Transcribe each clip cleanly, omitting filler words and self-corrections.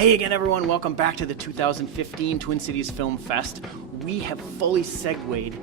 Hey again, everyone. Welcome back to the 2015 Twin Cities Film Fest. We have fully segued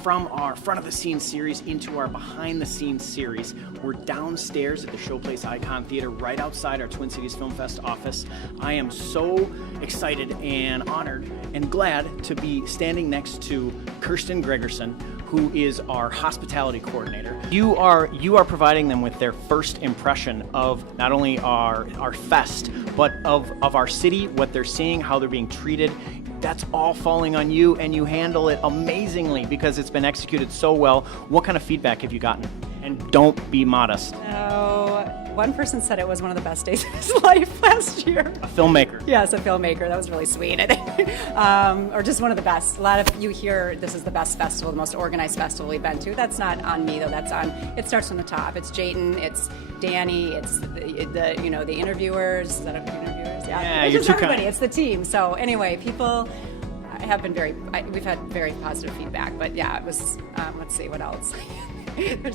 from our front of the scenes series into our behind the scenes series. We're downstairs at the Showplace Icon Theater right outside our Twin Cities Film Fest office. I am so excited and honored and glad to be standing next to Kirsten Gregerson, who is our hospitality coordinator. You are providing them with their first impression of not only our fest, but of our city, what they're seeing, how they're being treated. That's all falling on you, and you handle it amazingly because it's been executed so well. What kind of feedback have you gotten? And don't be modest. Oh, one person said it was one of the best days of his life last year. A filmmaker. Yes, a filmmaker. That was really sweet. Or just one of the best. A lot of you hear this is the best festival, the most organized festival we've been to. That's not on me though. That's on. It starts from the top. It's Jayden. It's Danny. It's the interviewers. Is that interviewers? Yeah, it's you're just too everybody. kind. It's the team. So anyway, people have been we've had very positive feedback. But yeah, it was. Let's see what else.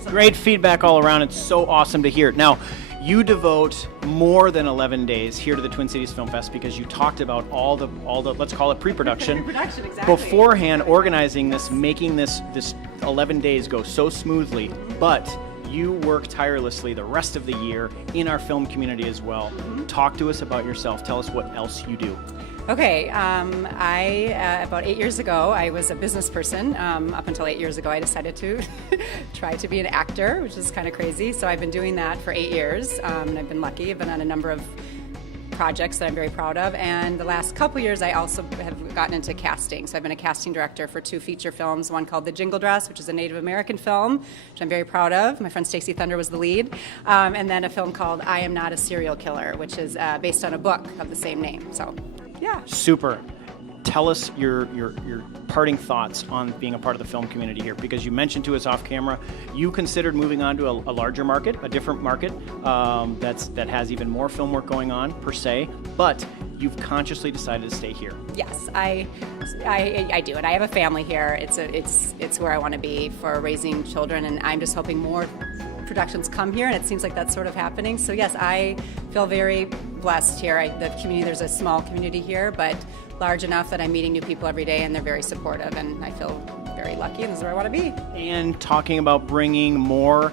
Great feedback all around. It's so awesome to hear. Now, you devote more than 11 days here to the Twin Cities Film Fest because you talked about all the let's call it pre-production. Pre-production, exactly. Beforehand, organizing this, making this 11 days go so smoothly, but you work tirelessly the rest of the year in our film community as well. Mm-hmm. Talk to us about yourself. Tell us what else you do. Okay, about 8 years ago, I was a business person. Up until 8 years ago, I decided to try to be an actor, which is kind of crazy. So I've been doing that for 8 years, and I've been lucky. I've been on a number of projects that I'm very proud of. And the last couple years, I also have gotten into casting. So I've been a casting director for 2 feature films, one called The Jingle Dress, which is a Native American film, which I'm very proud of. My friend Stacey Thunder was the lead. And then a film called I Am Not a Serial Killer, which is based on a book of the same name. So. Yeah. Super. Tell us your parting thoughts on being a part of the film community here, because you mentioned to us off camera you considered moving on to a larger market, a different market that has even more film work going on per se, but you've consciously decided to stay here. Yes, I do, and I have a family here. It's where I want to be for raising children, and I'm just hoping more productions come here, and it seems like that's sort of happening. So yes, I feel very blessed here. The community, there's a small community here, but large enough that I'm meeting new people every day, and they're very supportive, and I feel very lucky, and this is where I want to be. And talking about bringing more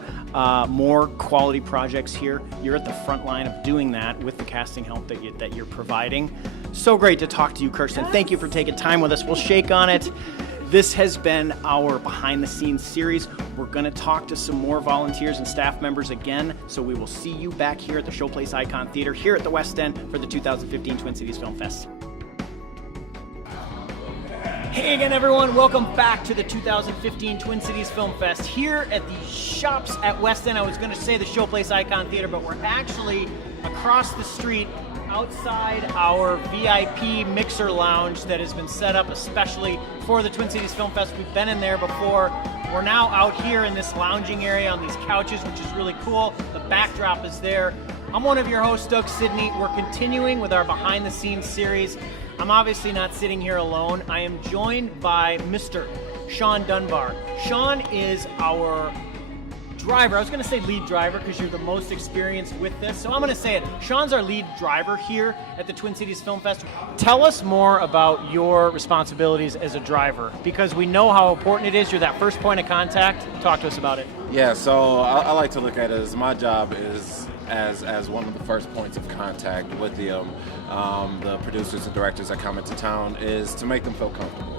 quality projects here, you're at the front line of doing that with the casting help that you're providing. So great to talk to you, Kirsten. Yes. Thank you for taking time with us. We'll shake on it. This has been our behind the scenes series. We're going to talk to some more volunteers and staff members again, so we will see you back here at the Showplace Icon Theater here at the West End for the 2015 Twin Cities Film Fest. Hey again, everyone. Welcome back to the 2015 Twin Cities Film Fest here at the shops at West End. I was going to say the Showplace Icon Theater, but we're actually across the street outside our VIP mixer lounge that has been set up especially for the Twin Cities Film Fest. We've been in there before. We're now out here in this lounging area on these couches, which is really cool. The backdrop is there. I'm one of your hosts, Doug Sidney. We're continuing with our behind the scenes series. I'm obviously not sitting here alone. I am joined by Mr. Shawn Dunbar. Shawn is our driver. I was going to say lead driver because you're the most experienced with this, so I'm going to say it. Shawn's our lead driver here at the Twin Cities Film Fest. Tell us more about your responsibilities as a driver, because we know how important it is. You're that first point of contact. Talk to us about it. Yeah, so I like to look at it as my job is as one of the first points of contact with the producers and directors that come into town, is to make them feel comfortable.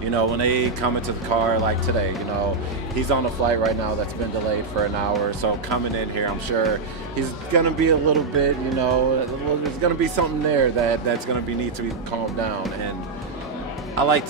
You know, when they come into the car, like today, you know, he's on a flight right now that's been delayed for an hour. So coming in here, I'm sure he's going to be a little bit, you know, there's going to be something there that's going to need to be calmed down. And I like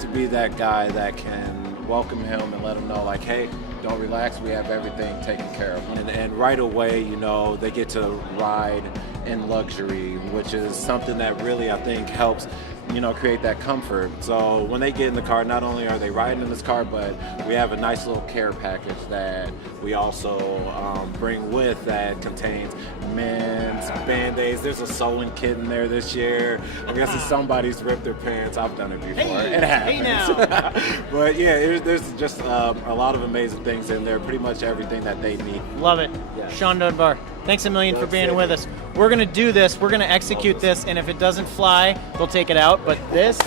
to be that guy that can welcome him and let him know, like, hey, don't relax, we have everything taken care of. And right away, you know, they get to ride in luxury, which is something that really, I think, helps, you know, create that comfort. So when they get in the car, not only are they riding in this car, but we have a nice little care package that we also bring with that contains mints, Band-Aids. There's a sewing kit in there this year. I guess if somebody's ripped their pants, I've done it before. Hey, it happens. Hey now. But yeah, there's just a lot of amazing things in there, pretty much everything that they need. Love it. Yeah. Shawn Dunbar, Thanks a million for being with us. We're going to do this. We're going to execute this, and if it doesn't fly, they'll take it out. But this,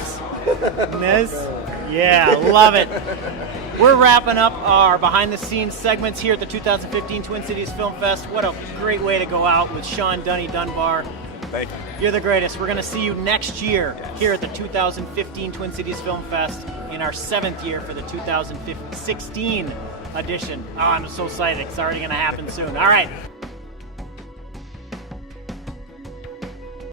yeah, love it. We're wrapping up our behind-the-scenes segments here at the 2015 Twin Cities Film Fest. What a great way to go out with Shawn Dunbar. Thank you. You're the greatest. We're going to see you next year here at the 2015 Twin Cities Film Fest in our 7th year for the 2016 edition. Oh, I'm so excited. It's already going to happen soon. All right.